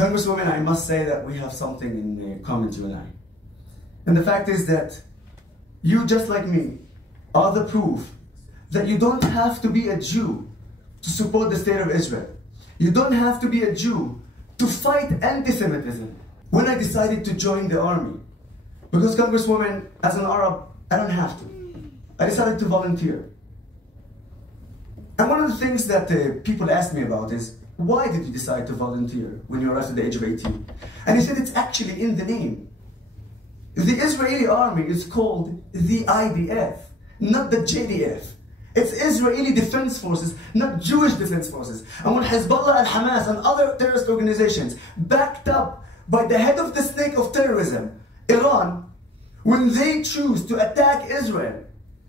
Congresswoman, I must say that we have something in common, you and I. And the fact is that you, just like me, are the proof that you don't have to be a Jew to support the state of Israel. You don't have to be a Jew to fight anti-Semitism. When I decided to join the army, because Congresswoman, as an Arab, I don't have to. I decided to volunteer. And one of the things that people ask me about is, why did you decide to volunteer when you arrived at the age of 18? And he said it's actually in the name. The Israeli army is called the IDF, not the JDF. It's Israeli Defense Forces, not Jewish Defense Forces. And when Hezbollah and Hamas and other terrorist organizations, backed up by the head of the snake of terrorism, Iran, when they choose to attack Israel,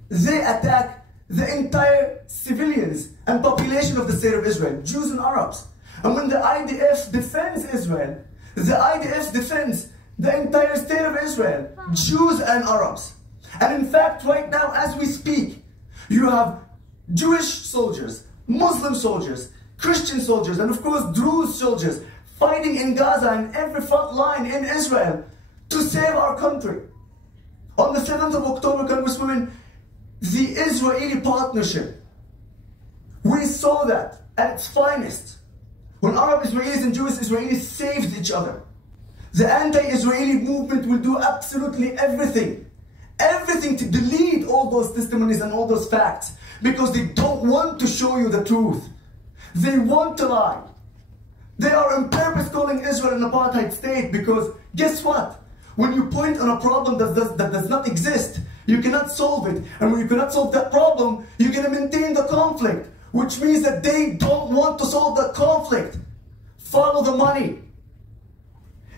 they attack the entire civilians and population of the state of Israel, Jews and Arabs. And when the IDF defends Israel, the IDF defends the entire state of Israel, Jews and Arabs. And in fact, right now, as we speak, you have Jewish soldiers, Muslim soldiers, Christian soldiers, and of course, Druze soldiers fighting in Gaza and every front line in Israel to save our country. On the 7th of October, Congresswoman, the Israeli partnership, we saw that at its finest. When Arab Israelis and Jewish Israelis saved each other. The anti-Israeli movement will do absolutely everything to delete all those testimonies and all those facts, because they don't want to show you the truth. They want to lie. They are on purpose calling Israel an apartheid state, because guess what? When you point on a problem that does not exist, you cannot solve it. And when you cannot solve that problem, you're going to maintain the conflict, which means that they don't want to solve the conflict. Follow the money.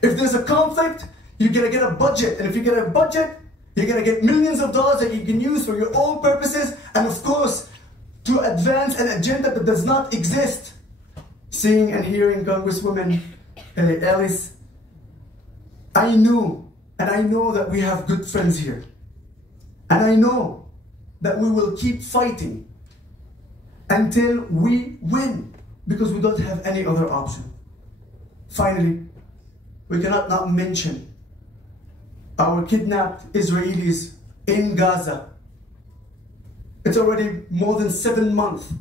If there's a conflict, you're going to get a budget. And if you get a budget, you're going to get millions of dollars that you can use for your own purposes, and of course, to advance an agenda that does not exist. Seeing and hearing Congresswoman Alis, I knew, and I know that we have good friends here. And I know that we will keep fighting until we win, because we don't have any other option. Finally, we cannot not mention our kidnapped Israelis in Gaza. It's already more than 7 months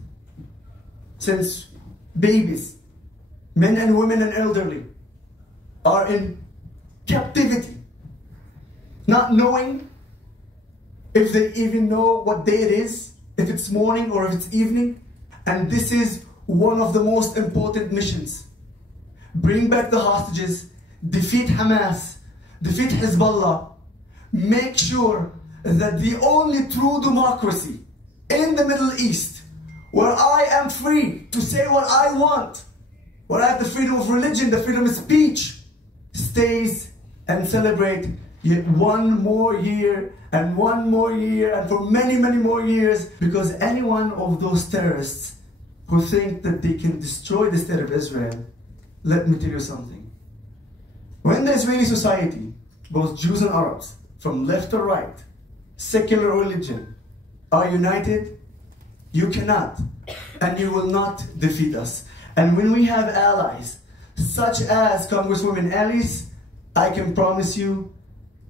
since babies, men and women and elderly, are in captivity, not knowing if they even know what day it is, if it's morning or if it's evening. And this is one of the most important missions. Bring back the hostages, defeat Hamas, defeat Hezbollah, make sure that the only true democracy in the Middle East, where I am free to say what I want, where I have the freedom of religion, the freedom of speech, stays and celebrate yet one more year and one more year and for many, many more years, because any one of those terrorists who think that they can destroy the state of Israel, let me tell you something. When the Israeli society, both Jews and Arabs, from left or right, secular or religion, are united, you cannot and you will not defeat us. And when we have allies, such as Congresswoman Alis, I can promise you,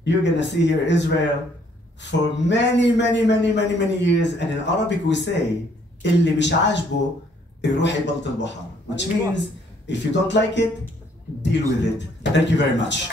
you're gonna see here Israel for many, many, many, many, many years. And in Arabic we say, اللي مش عاجبه يروح يبلط البحر, which means if you don't like it, deal with it. Thank you very much.